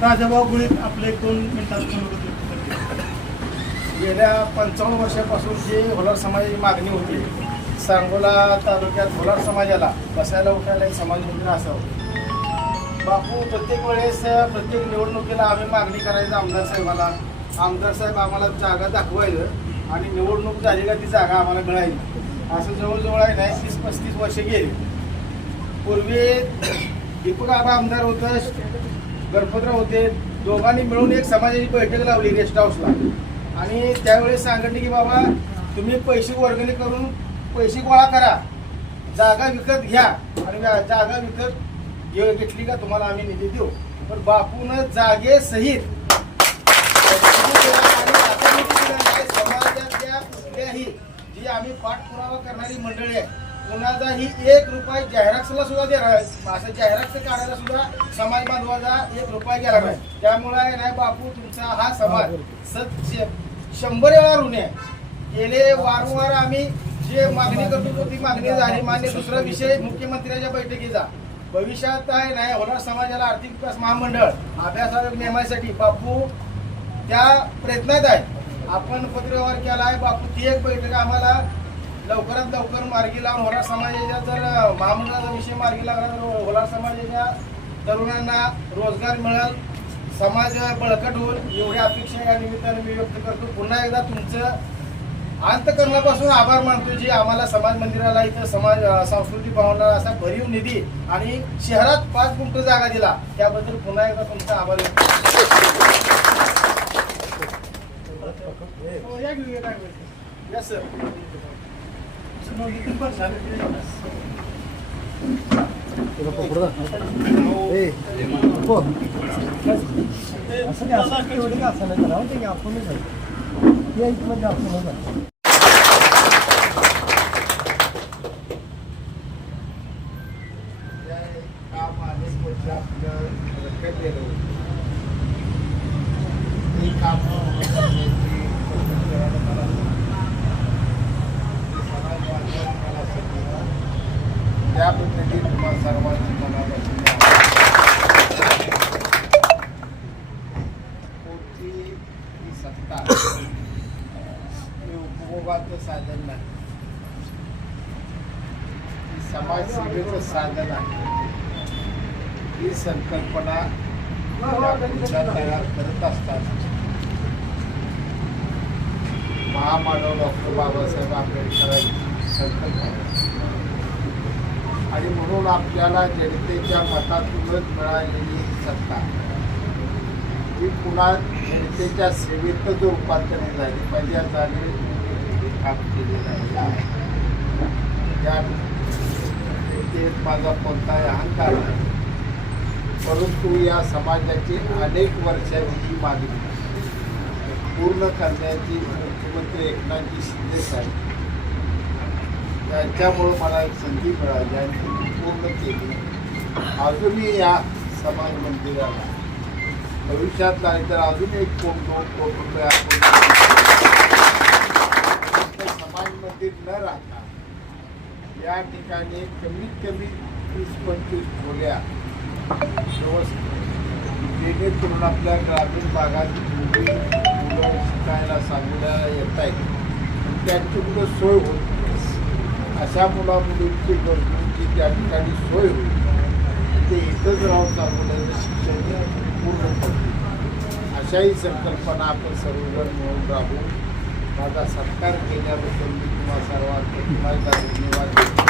राजाभाऊ गुळीत आपले एक दोन मिनिटात गेल्या पंचावन्न वर्षापासून जी होलार समाजाची मागणी होती सांगोला तालुक्यात होलार समाजाला बसायला उठायला एक समाज मंदिर असावं. बापू प्रत्येक वेळेस प्रत्येक निवडणुकीला आम्ही मागणी करायचं आमदार साहेबाला. आमदार साहेब आम्हाला जागा दाखवायचं. आणि निवडणूक झाली का ती जागा आम्हाला मिळाली असं जवळजवळ आहे ना तीस पस्तीस वर्ष गेली. पूर्वी दीपक आबा आमदार होतं गणपतराव होते दोघांनी मिळून एक समाजाची बैठक लावली गेस्ट हाऊसला. आणि त्यावेळेस सांगितले की बाबा तुम्ही पैसे वर्गणी करून पैसे गोळा करा. जागा विकत घ्या आणि व्या- जागा विकत घेऊ घेतली का तुम्हाला आम्ही निधी देऊ. पण बापून जागेसहित सहित समाजातल्या कुठल्याही जी आम्ही पाठपुरावा करणारी मंडळी आहे. कुणाचाही एक रुपये जाहिरातला सुद्धा देणार असं जाहिरात काढायला सुद्धा समाज बांधवाचा एक रुपया गेला नाही. त्यामुळे नाही बापू तुमचा हा समाज सत शंभर वेळा ऋण आहे. गेले वारंवार आम्ही जे मागणी करतो ती मागणी झाली. मान्य दुसरा विषय मुख्यमंत्र्यांच्या बैठकीचा. भविष्यात आहे नाही होणार समाजाला आर्थिक विकास महामंडळ. अभ्यासाला नेमायसाठी बापू त्या प्रयत्नात आहे. आपण पत्रव्यवहार केला आहे. बापू ती एक बैठक आम्हाला मार्गी लावून होणार समाजाच्या जर महामंडळाचा विषय मार्गी लागला तर होणार समाजाच्या तरुणांना रोजगार मिळेल. समाज बळकट होईल. एवढी अपेक्षा या निमित्ताने मी व्यक्त करतो. पुन्हा एकदा तुमचं अंतकरणापासून आभार मानतो जे आम्हाला समाज मंदिराला इथं समाज सांस्कृतिक भवनाला असा भरीव निधी आणि शहरात पाच गुंठ जागा दिला त्याबद्दल पुन्हा एकदा तुमचा आभार व्यक्त हो, या यस सर मनोगतीतून पण झालं की नाही? असं नाही असं एवढं काय असं नाही ते आपणच आहे या इथमध्ये आपणच आहे काम अनेक वर्ष आपलं रखडलेलं होतं. ते काम करण्याची पद्धत मला ते समाज बांधवांनी मला सांगितलं. त्याबद्दल तुम्हा सर्वांची मनापासून आभार. कोणती ही सत्ता हे उपभोगाचं साधन नाही. ही समाजसेवेचं साधन आहे. ही संकल्पना तयार करत असतात. महामानव डॉक्टर बाबासाहेब आंबेडकरांची संकल्पना. आणि म्हणून आपल्याला जनतेच्या मतातूनच मिळालेली सत्ता. ही पुन्हा जनतेच्या सेवेतच रूपांतरित झाली. पाहिजे झाले काम केलेलं आहे. या माझा कोणताही अहंकार नाही. परंतु या समाजाची अनेक वर्षांची मागणी पूर्ण करण्याची मुख्यमंत्री एकनाथजी शिंदे साहेब. त्यांच्यामुळं मला एक संधी मिळाली आणि ती पूर्ण केली. अजूनही या समाज मंदिराला. भविष्यात नाही तर अजून एक कोण दोन कोटी रुपये आपण बाधित न राहता या ठिकाणी कमीत कमी वीस पंचवीस खोल्या जेणेकरून आपल्या ग्रामीण भागात मुलं शिकायला सांगण्याला येत आहेत. त्यांची कुठं सोय होत अशा मुला मुलींची गरजूंची त्या ठिकाणी सोय होईल. ते इथंच राहून सांगण्याचं शिक्षण पूर्ण करतील. अशाही संकल्पना आपण सर्वजण मिळून राहू. माझा सत्कार केल्याबद्दल मी तुम्हा सर्वांचे धन्यवाद देतो.